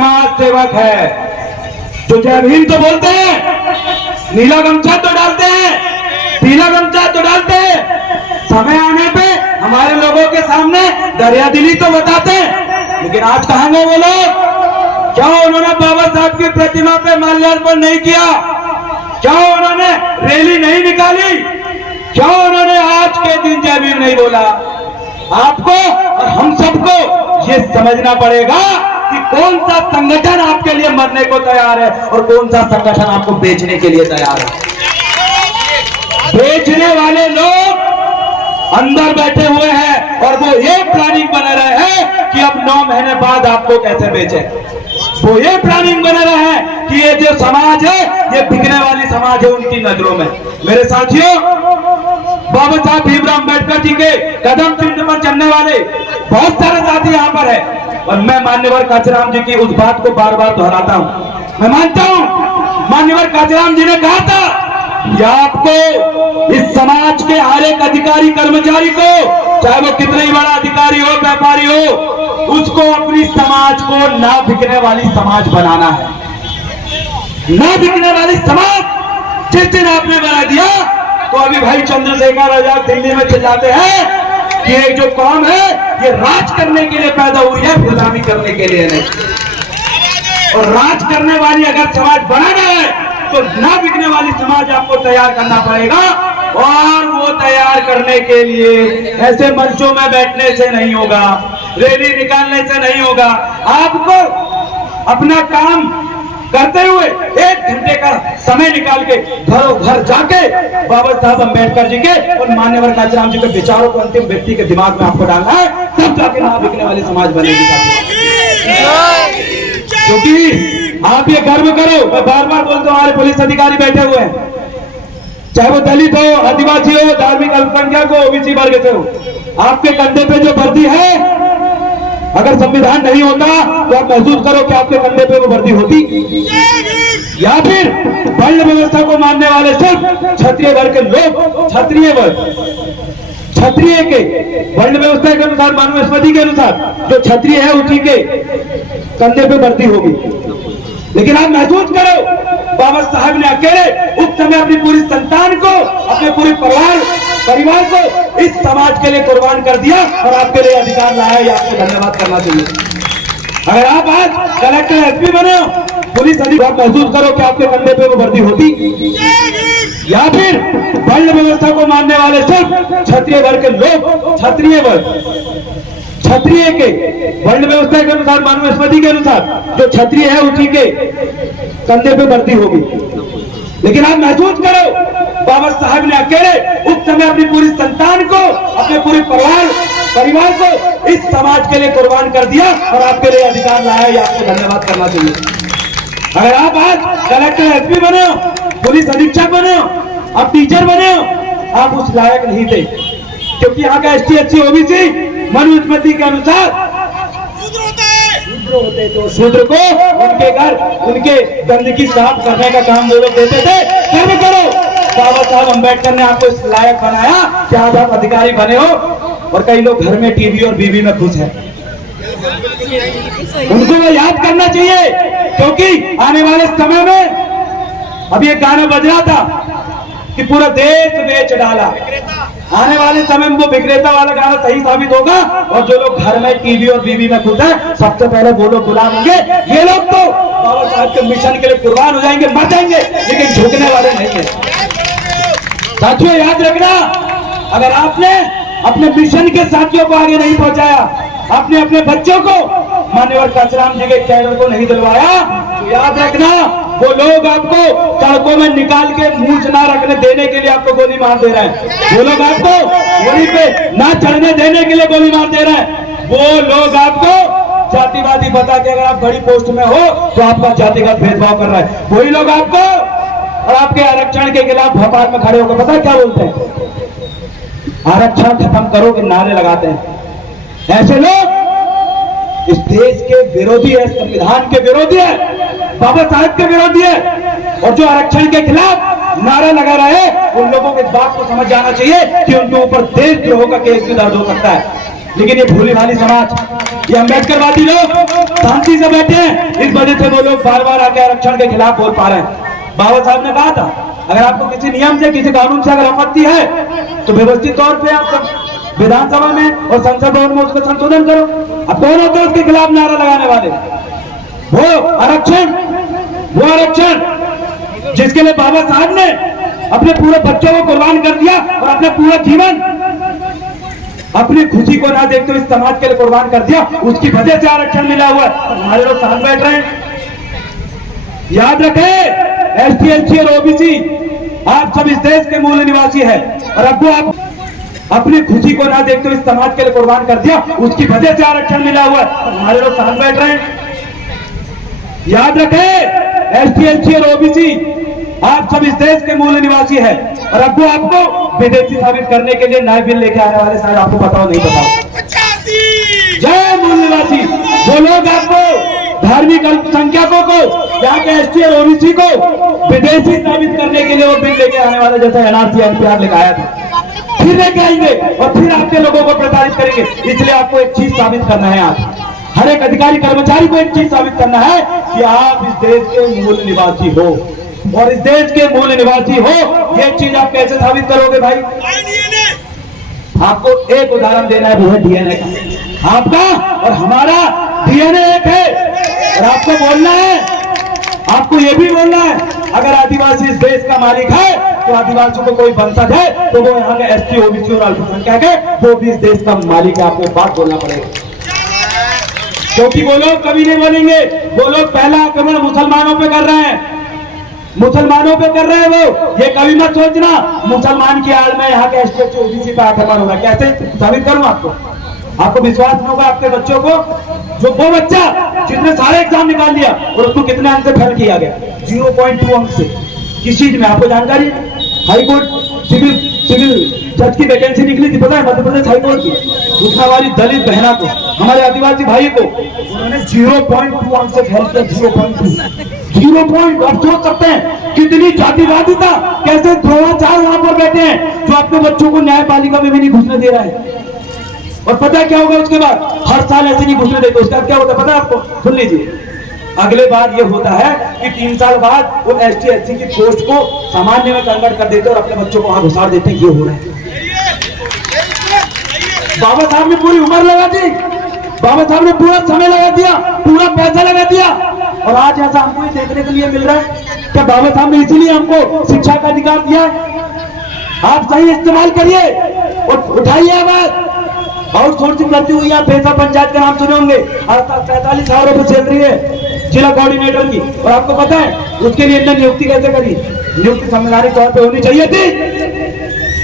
समाज सेवक है जो जय भीम तो बोलते हैं, नीला गमछा तो डालते हैं, पीला गमछा तो डालते हैं, समय आने पे हमारे लोगों के सामने दरियादिली तो बताते हैं, लेकिन आज कहां गए वो लोग? क्यों उन्होंने बाबा साहब की प्रतिमा पे माल्यार्पण नहीं किया? क्यों उन्होंने रैली नहीं निकाली? क्यों उन्होंने आज के दिन जय भीम नहीं बोला? आपको और हम सबको ये समझना पड़ेगा कि कौन सा संगठन आपके लिए मरने को तैयार है और कौन सा संगठन आपको बेचने के लिए तैयार है। बेचने वाले लोग अंदर बैठे हुए हैं और वो ये प्लानिंग बना रहे हैं कि अब 9 महीने बाद आपको कैसे बेचें। वो ये प्लानिंग बना रहे हैं कि ये जो समाज है ये बिकने वाली समाज है उनकी नजरों में। मेरे साथियों, बाबा साहब भीमराव अम्बेडकर जी के कदम चिन्ह पर चलने वाले बहुत सारे साथी यहाँ पर है और मैं मान्यवर कांचीराम जी की उस बात को बार बार दोहराता हूँ। मैं मानता हूँ मान्यवर कांचीराम जी ने कहा था कि आपको इस समाज के हर एक अधिकारी कर्मचारी को, चाहे वो कितना ही बड़ा अधिकारी हो, व्यापारी हो, उसको अपनी समाज को ना बिकने वाली समाज बनाना है। ना बिकने वाली समाज जिस दिन आपने बना दिया तो अभी भाई चंद्रशेखर आजाद दिल्ली में चिल्लाते हैं कि एक जो कौम है ये राज करने के लिए पैदा हुई है, गुलामी करने के लिए नहीं। और राज करने वाली अगर समाज बनाना है तो ना बिकने वाली समाज आपको तैयार करना पड़ेगा और वो तैयार करने के लिए ऐसे मंचों में बैठने से नहीं होगा, रैली निकालने से नहीं होगा। आपको अपना काम करते हुए 1 घंटे का समय निकाल के घरों घर जाके बाबा साहब अम्बेडकर जी के और मान्यवर कांचीराम जी के विचारों को अंतिम व्यक्ति के दिमाग में आपको डालना है, तब जाके ना बिकने वाली समाज बनेगी। क्योंकि आप ये गर्व करो, मैं बार बार बोलता हूँ, हमारे पुलिस अधिकारी बैठे हुए हैं, चाहे वो दलित हो, आदिवासी हो, धार्मिक अल्पसंख्यक हो, ओबीसी वर्ग से हो, आपके कंधे पे जो वर्दी है, अगर संविधान नहीं होता तो आप महसूस करो कि आपके कंधे पे वो वर्दी होती। या फिर वर्ण व्यवस्था को मानने वाले सिर्फ क्षत्रिय वर्ग के लोग, क्षत्रिय वर्ग, क्षत्रिय के वर्ण व्यवस्था के अनुसार, मानुस्मृति के अनुसार जो क्षत्रिय है उसी के कंधे पे वर्दी होगी। लेकिन आप महसूस करो, बाबा साहब ने अकेले उस समय अपनी पूरी संतान को, अपने पूरे परिवार को इस समाज के लिए कुर्बान कर दिया और आपके लिए अधिकार लाया। ये आपको धन्यवाद करना चाहिए। अगर आप आज कलेक्टर, एसपी बने हो, पुलिस अधिकारी, महसूस करो कि आपके कंधे पे वो वर्दी होती। या फिर वर्ण व्यवस्था को मानने वाले सिर्फ क्षत्रिय वर्ग के लोग, क्षत्रिय वर्ग, क्षत्रिय के वर्ण व्यवस्था के अनुसार, मानुस्मृति के अनुसार जो क्षत्रिय है उसी के कंधे पे वर्दी होगी। लेकिन आप महसूस करो, बाबा साहब ने अकेले उस समय अपनी पूरी संतान को, अपने पूरे परिवार को इस समाज के लिए कुर्बान कर दिया और आपके लिए अधिकार लाया। ये आपको धन्यवाद करना चाहिए। अगर आप आज कलेक्टर, एसपी बने हो, पुलिस अधीक्षक बने हो, आप टीचर बने हो, आप उस लायक नहीं थे, क्योंकि यहाँ का ST SC OBC मनुस्मृति के अनुसार शूद्र होते, तो शूद्र को उनके घर, उनके गंदगी साफ करने का काम वो लोग देते थे। कर्म करो, बाबा साहब अम्बेडकर ने आपको इस लायक बनाया कि आज आप अधिकारी बने हो और कई लोग घर में टीवी और बीवी में खुश हैं। उनको याद करना चाहिए, क्योंकि आने वाले समय में अभी एक गाना बज रहा था कि पूरा देश बेच डाला। आने वाले समय में वो विक्रेता वाला गाना सही साबित होगा और जो लोग घर में टीवी और बीवी में खुश हैं, सबसे पहले वो लोग गुलाम होंगे। ये लोग तो बाबा साहब के मिशन के लिए कुर्बान हो जाएंगे, मर जाएंगे, लेकिन झुकने वाले नहीं है। साथियों, याद रखना, अगर आपने अपने मिशन के साथियों को आगे नहीं पहुंचाया, आपने अपने बच्चों को मान्यवर कांचीराम जी के कैडर को नहीं दिलवाया, तो याद रखना वो लोग आपको सड़कों में निकाल के मूंछ ना रखने देने के लिए आपको गोली मार दे रहे हैं। वो लोग आपको वहीं पे ना चढ़ने देने के लिए गोली मार दे रहे हैं। वो लोग आपको जातिवादी बता के, अगर आप बड़ी पोस्ट में हो तो आपका जातिगत भेदभाव कर रहा है। वही लोग आपको और आपके आरक्षण के खिलाफ भोपाल में खड़े होकर पता है क्या बोलते हैं? आरक्षण खत्म करो के नारे लगाते हैं। ऐसे लोग इस देश के विरोधी है, संविधान के विरोधी है, बाबा साहब के विरोधी है, और जो आरक्षण के खिलाफ नारा लगा रहे हैं उन लोगों को इस बात को समझ जाना चाहिए कि उनके ऊपर देशद्रोह का केस भी दर्ज हो सकता है। लेकिन ये भोली भाली समाज ये अम्बेडकरवादी लोग शांति से बैठे हैं, इस वजह से वो लोग बार बार आके आरक्षण के खिलाफ बोल पा रहे हैं। बाबा साहब ने कहा था, अगर आपको किसी नियम से, किसी कानून से अगर आपत्ति है तो व्यवस्थित तौर पे आप सब विधानसभा में और संसद भवन में उसका संशोधन करो। अब कौन होते हैं उसके खिलाफ नारा लगाने वाले? वो आरक्षण जिसके लिए बाबा साहब ने अपने पूरे बच्चों को कुर्बान कर दिया और अपने पूरा जीवन अपनी खुशी को ना देखते इस समाज के लिए कुर्बान कर दिया, उसकी वजह से आरक्षण मिला हुआ है। हमारे लोग साथ बैठ रहे हैं। याद रखें, एसटी, एससी और ओबीसी आप सब इस देश के मूल निवासी है, और अब वो आप अपनी खुशी को ना देखते इस समाज के लिए कुर्बान कर दिया, उसकी वजह से आरक्षण मिला हुआ है। हमारे लोग साथ बैठ रहे हैं। याद रखें, एसटी, एससी और ओबीसी आप सब इस देश के मूल निवासी है, और अब वो आपको विदेशी साबित करने के लिए नए बिल लेके आने वाले, शायद आपको बताओ नहीं बताओ। जय मूल निवासी। वो लोग आपको धार्मिक अल्पसंख्यकों को, यहाँ के एसटी और ओबीसी को विदेशी साबित करने के लिए वो बिल लेके आने वाले, जैसे एनआरसी एनपीआर लेके आया था, फिर लेके आएंगे और फिर आपके लोगों को प्रताड़ित करेंगे। इसलिए आपको एक चीज साबित करना है, आप हर एक अधिकारी कर्मचारी को एक चीज साबित करना है कि आप इस देश के मूल निवासी हो, और इस देश के मूल निवासी हो। ये चीज आप कैसे साबित करोगे भाई? आपको एक उदाहरण देना है, वो है डीएनए का। आपका और हमारा डीएनए एक है, और आपको बोलना है, आपको ये भी बोलना है, अगर आदिवासी इस देश का मालिक है तो आदिवासियों को कोई वंशज है तो वो यहाँ के एसटी, ओबीसी और अल्पसंख्यक है, वो भी इस देश का मालिक है। आपको बात बोलना पड़ेगा, क्योंकि वो लोग कभी नहीं बोलेंगे। वो लोग पहला आक्रमण मुसलमानों पे कर रहे हैं, मुसलमानों पे कर रहे हैं वो। ये कभी मत सोचना मुसलमान की आड़ में यहाँ के एसटी, ओबीसी पे आक्रमण होगा। कैसे साबित करूं आपको विश्वास नहीं होगा आपके बच्चों को। जो वो बच्चा जिसने सारे एग्जाम निकाल लिया और उसको कितने अंक से फेल किया गया? 0.2 अंक से। किस चीज में आपको जानकारी? हाई कोर्ट सिविल जज की वैकेंसी निकली थी, पता है, मध्य प्रदेश हाई कोर्ट की। उसमें हमारी दलित बहना को, हमारे आदिवासी भाई को उन्होंने 0.2 अंक से फेल किया। 0.2 आप सोच सकते हैं कितनी जातिवादी था, कैसे द्रोणाचार्य वहां पर बैठे हैं जो अपने बच्चों को न्यायपालिका में भी नहीं घुसने दे रहा है। और पता क्या होगा उसके बाद? हर साल ऐसे नहीं घुसने देते। उसके बाद क्या होता है पता है आपको? सुन लीजिए, अगले बार ये होता है कि 3 साल बाद वो एसटी, एससी की पोस्ट को सामान्य में कन्वर्ट कर देते और अपने बच्चों को वहां घुसार देते हैं। ये हो रहा है। बाबा साहब ने पूरी उम्र लगा दी, बाबा साहब ने पूरा समय लगा दिया, पूरा पैसा लगा दिया, और आज ऐसा हमको ही देखने के लिए मिल रहा है। क्या बाबा साहब ने इसीलिए हमको शिक्षा का अधिकार दिया है? आप सही इस्तेमाल करिए और उठाइए आवाज। आउटसोर्सिंग करती हुई आप पैसा पंचायत का नाम सुने होंगे, आज तक 45,000 रुपए चल रही है जिला कोऑर्डिनेटर की। और आपको पता है उसके लिए इन्होंने नियुक्ति कैसे करी? नियुक्ति संवैधानिक तौर पे होनी चाहिए थी,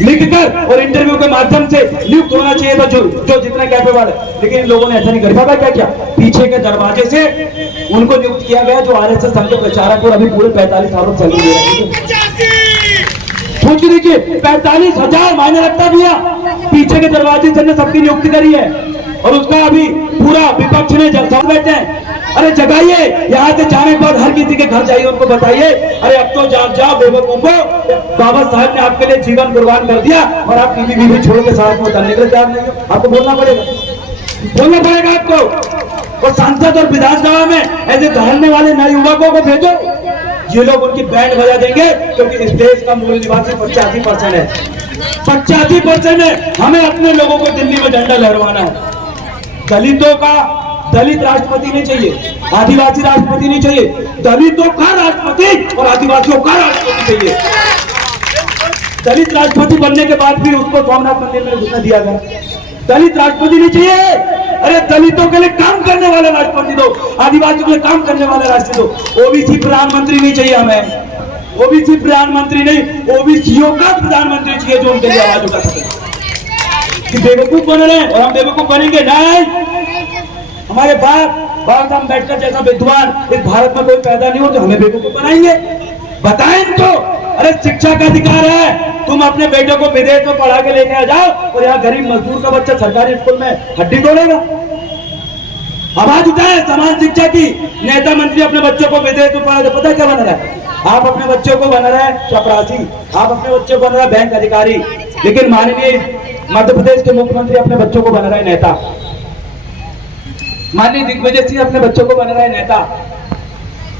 लिखकर और इंटरव्यू के माध्यम से नियुक्त होना चाहिए था जो जितना कैपेबल है। लेकिन इन लोगों ने ऐसा नहीं कर पाया। क्या किया? पीछे के दरवाजे से उनको नियुक्त किया गया, जो आरएसएस संघ के प्रचारक, और अभी पूरे 45,000 चल रही है। सोच के देखिए, 45,000 मायने रखता भैया। पीछे के दरवाजे से ने सबकी नियुक्ति करी है, और उसका अभी पूरा विपक्ष ने सब बैठे हैं। अरे जगाइए, यहाँ से जाने के बाद हर किसी के घर जाइए, उनको बताइए, अरे अब तो जाओ बेवकूफो, बाबा साहब ने आपके लिए जीवन कुर्बान कर दिया और आप बीवी छोड़ के साथ में उतरने के लिए तैयार नहीं हो। आपको बोलना पड़ेगा आपको। और सांसद और विधानसभा में ऐसे धरने वाले नए युवकों को भेजो, ये लोग उनकी बैंड बजा देंगे, क्योंकि इस देश का मूल निवासी 85% है। 85% है। हमें अपने लोगों को दिल्ली में झंडा लहरवाना है। दलितों का दलित राष्ट्रपति नहीं चाहिए, आदिवासी राष्ट्रपति नहीं चाहिए, दलितों का राष्ट्रपति और आदिवासियों का राष्ट्रपति चाहिए। दलित राष्ट्रपति बनने के बाद भी उसको सोमनाथ मंदिर में घुसने दिया गया। दलित राष्ट्रपति नहीं चाहिए। अरे दलितों के लिए काम करने वाले राष्ट्रपति दो, आदिवासियों के लिए काम करने वाले राष्ट्रपति दो। ओबीसी प्रधानमंत्री नहीं चाहिए हमें, ओबीसी प्रधानमंत्री नहीं, ओबीसीओ का प्रधानमंत्री चाहिए जो उनके लिए आवाज उठा सके। बेवकूफ बन रहे हैं और हम बेवकूफ बनेंगे नहीं। हमारे बाबा साहब अम्बेडकर जैसा विद्वान इस भारत में कोई पैदा नहीं हो तो हमें बेवकूफ बनाएंगे? बताएं तो। अरे शिक्षा का अधिकार है, तुम अपने बेटे को विदेश में पढ़ा के लेके आ जाओ, और यहाँ गरीब मजदूर का बच्चा सरकारी स्कूल में हड्डी तोड़ेगा? आवाज उठाए समान शिक्षा की। नेता मंत्री अपने बच्चों को विदेश में पढ़ा दे, पता क्या बन रहा है? आप अपने बच्चों को बन रहा है चपरासी, आप अपने बच्चों को बन रहा है बैंक अधिकारी, लेकिन माननीय मध्य प्रदेश के मुख्यमंत्री अपने बच्चों को बन रहा है नेता। माननीय दिग्विजय सिंह अपने बच्चों को बना रहे नेता,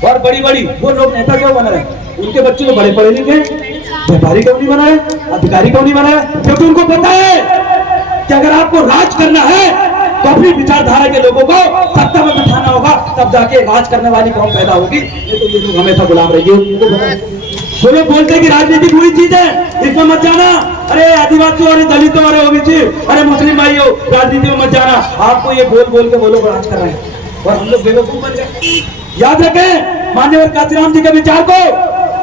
और बड़ी बड़ी वो लोग नेता क्यों बना रहे? उनके बच्चे को बड़े पढ़े लिखे व्यापारी क्यों नहीं बनाए, अधिकारी क्यों नहीं बनाए? क्योंकि उनको पता है कि अगर आपको राज करना है तो अपनी विचारधारा के लोगों को सत्ता में बिठाना होगा, तब जाके राज करने वाली कौम पैदा होगी। नहीं तो ये लोग हमेशा गुलाम रहेंगे। वो लोग बोलते हैं कि राजनीति बुरी चीज है, इसमें मत जाना, अरे आदिवासियों, अरे दलितों, अरे ओबीसी, अरे मुस्लिम भाइयों, राजनीति में मत जाना। आपको ये बोल बोल के वो लोग राज कर रहे हैं और हम लोग बेवकूफ बन गए। याद रखें माननीय काशीराम जी के विचार को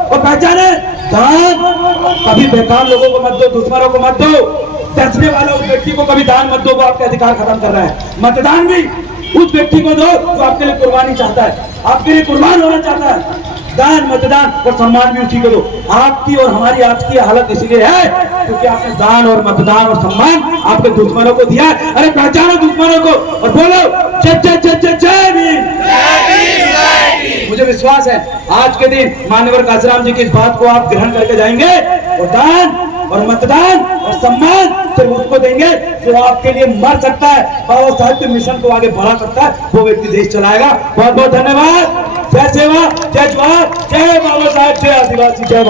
और पहचाने। दान कभी बेकार लोगों को मत दो, दुश्मनों को मत दो, दसने वाला उस व्यक्ति को कभी दान मत दो, वो आपके अधिकार खत्म कर रहा है। मतदान भी उस व्यक्ति को दो जो आपके लिए कुर्बानी चाहता है, आपके लिए कुर्बान होना चाहता है। दान, मतदान और सम्मान भी उसी को दो। आपकी और हमारी आज की हालत इसलिए है क्योंकि आपने दान और मतदान और सम्मान आपके दुश्मनों को दिया है। अरे पहचानो दुश्मनों को और बोलो जय जय जय जय जय भीम। मुझे विश्वास है आज के दिन माननीय काशीराम जी की इस बात को आप ग्रहण करके जाएंगे और दान और मतदान और सम्मान सिर्फ उसको देंगे जो आपके लिए मर सकता है, बाबा साहब के मिशन को आगे बढ़ा सकता है, वो व्यक्ति देश चलाएगा। बहुत बहुत धन्यवाद। जय सेवा, जय जवाहर, जय बाबा साहब, जय आदिवासी, जय